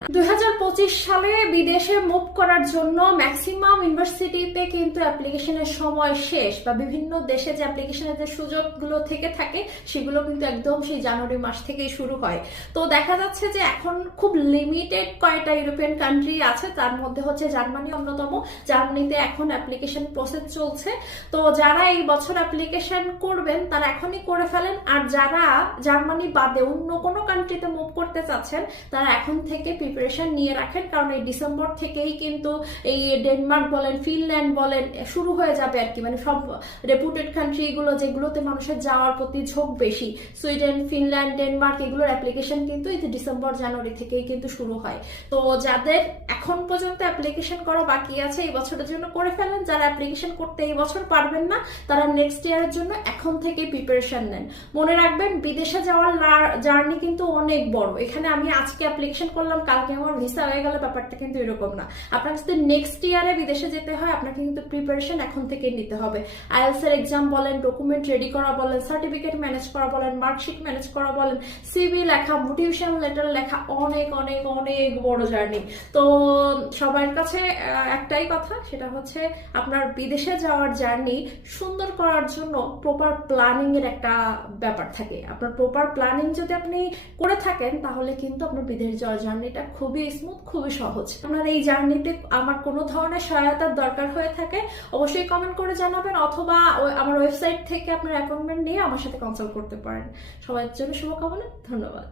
2025 সালে বিদেশে মুভ করার জন্য ম্যাক্সিমাম ইউনিভার্সিটিতে কিন্তু অ্যাপ্লিকেশনের সময় শেষ, বা বিভিন্ন দেশে যে অ্যাপ্লিকেশনের যে সুযোগগুলো থেকে থাকে সেগুলো কিন্তু একদম সেই জানুয়ারি মাস থেকেই শুরু হয়। তো দেখা যাচ্ছে যে এখন খুব লিমিটেড কয়েকটা ইউরোপিয়ান কান্ট্রি আছে, তার মধ্যে হচ্ছে জার্মানি অন্যতম। জার্মানিতে এখন অ্যাপ্লিকেশন প্রসেস চলছে। তো যারা এই বছর অ্যাপ্লিকেশন করবেন তারা এখনই করে ফেলেন, আর যারা জার্মানি বাদে অন্য কোনো কান্ট্রিতে মুভ করতে চাচ্ছেন তারা এখন থেকে প্রিপারেশন নিয়ে রাখেন, কারণ এই ডিসেম্বর থেকেই কিন্তু এই ডেনমার্ক বলেন, ফিনল্যান্ড বলেন শুরু হয়ে যাবে আর কি। মানে সব রেপুটেড কান্ট্রিগুলো যেগুলোতে মানুষের যাওয়ার প্রতি ঝোঁক বেশি, সুইডেন, ফিনল্যান্ড, ডেনমার্ক, এগুলোর অ্যাপ্লিকেশন কিন্তু এই ডিসেম্বর জানুয়ারি থেকেই কিন্তু শুরু হয়। তো যাদের এখন পর্যন্ত অ্যাপ্লিকেশন করা বাকি আছে এই বছরের জন্য করে ফেলেন। যারা অ্যাপ্লিকেশন করতে এই বছর পারবেন না তারা নেক্সট ইয়ারের জন্য এখন থেকে প্রিপারেশন নেন। মনে রাখবেন, বিদেশে যাওয়ার জার্নি কিন্তু অনেক বড়। এখানে আমি আজকে অ্যাপ্লিকেশন করলাম, কালকে আমার ভিসা হয়ে গেল, ব্যাপারটা কিন্তু এরকম না। আপনার যদি নেক্সট ইয়ারে বিদেশে যেতে হয় আপনাকে কিন্তু প্রিপারেশন এখন থেকে নিতে হবে। আইএলটিএস এর এক্সাম বলেন, ডকুমেন্ট রেডি করা বলেন, সার্টিফিকেট ম্যানেজ করা বলেন, মার্কশিট ম্যানেজ করা বলেন, সিভি লেখা, মোটিভেশন লেটার লেখা, অনেক অনেক অনেক বড় জার্নি। তো সবার কাছে একটাই কথা, সেটা হচ্ছে আপনার বিদেশে যাওয়ার জার্নি সুন্দর করার জন্য প্রপার প্ল্যানিং এর একটা ব্যাপার থাকে। আপনার প্রপার প্ল্যানিং যদি আপনি করে থাকেন তাহলে কিন্তু আপনার বিদেশ যাওয়ার জার্নিটা খুবই স্মুথ, খুবই সহজ। আপনার এই জার্নিতে আমার কোনো ধরনের সহায়তার দরকার হয়ে থাকে অবশ্যই কমেন্ট করে জানাবেন, অথবা আমার ওয়েবসাইট থেকে আপনার অ্যাপয়েন্টমেন্ট নিয়ে আমার সাথে কনসাল্ট করতে পারেন। সবার জন্য শুভকামনা, ধন্যবাদ।